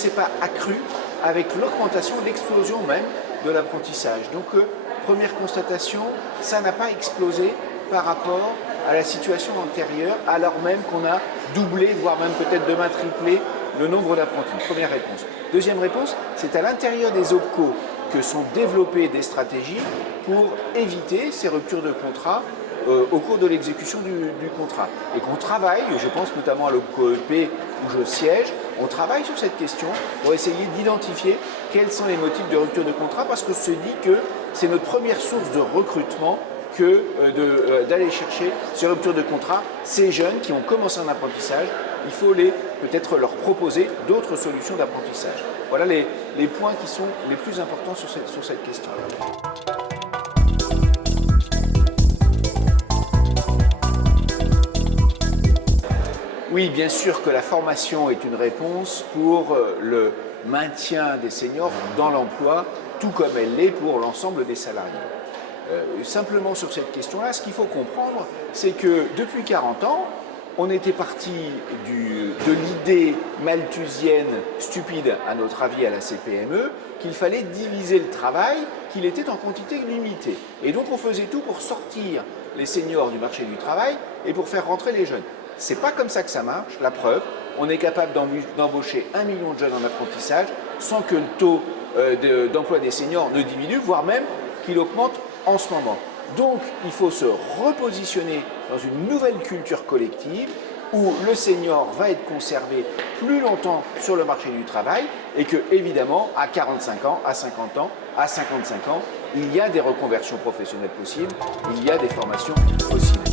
s'est pas accru avec l'augmentation, l'explosion même de l'apprentissage. Donc, première constatation, ça n'a pas explosé par rapport à la situation antérieure, alors même qu'on a doublé, voire même peut-être demain triplé le nombre d'apprentis. Première réponse. Deuxième réponse, c'est à l'intérieur des OPCO que sont développées des stratégies pour éviter ces ruptures de contrat au cours de l'exécution du contrat. Et qu'on travaille, je pense notamment à l'OPCO EP où je siège, on travaille sur cette question pour essayer d'identifier quels sont les motifs de rupture de contrat, parce que se dit que c'est notre première source de recrutement que d'aller chercher ces ruptures de contrat. Ces jeunes qui ont commencé un apprentissage, il faut peut-être leur proposer d'autres solutions d'apprentissage. Voilà les points qui sont les plus importants sur cette question. Oui, bien sûr que la formation est une réponse pour le maintien des seniors dans l'emploi, tout comme elle l'est pour l'ensemble des salariés. Simplement sur cette question-là, ce qu'il faut comprendre, c'est que depuis 40 ans, on était parti de l'idée malthusienne, stupide à notre avis à la CPME, qu'il fallait diviser le travail, qu'il était en quantité limitée. Et donc on faisait tout pour sortir les seniors du marché du travail et pour faire rentrer les jeunes. C'est pas comme ça que ça marche, la preuve. On est capable d'embaucher 1 million de jeunes en apprentissage sans que le taux d'emploi des seniors ne diminue, voire même qu'il augmente en ce moment. Donc, il faut se repositionner dans une nouvelle culture collective où le senior va être conservé plus longtemps sur le marché du travail et que, évidemment, à 45 ans, à 50 ans, à 55 ans, il y a des reconversions professionnelles possibles, il y a des formations possibles.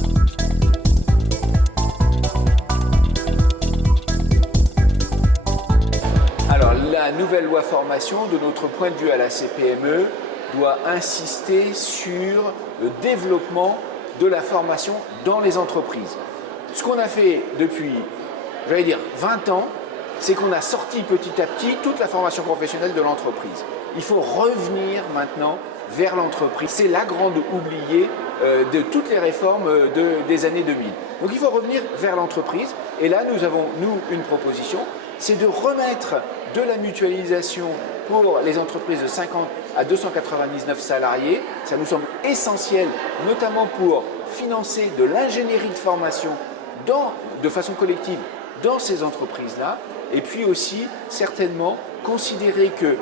Alors, la nouvelle loi formation, de notre point de vue à la CPME, doit insister sur le développement de la formation dans les entreprises. Ce qu'on a fait depuis, 20 ans, c'est qu'on a sorti petit à petit toute la formation professionnelle de l'entreprise. Il faut revenir maintenant vers l'entreprise. C'est la grande oubliée de toutes les réformes des années 2000. Donc il faut revenir vers l'entreprise. Et là, nous avons, une proposition, c'est de remettre de la mutualisation pour les entreprises de 50 à 299 salariés. Ça nous semble essentiel, notamment pour financer de l'ingénierie de formation de façon collective dans ces entreprises-là. Et puis aussi, certainement, considérer que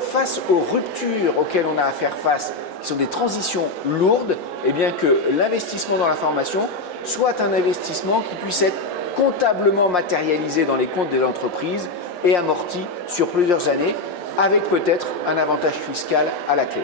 face aux ruptures auxquelles on a à faire face, qui sont des transitions lourdes, eh bien que l'investissement dans la formation soit un investissement qui puisse être comptablement matérialisé dans les comptes des entreprises et amorti sur plusieurs années, avec peut-être un avantage fiscal à la clé.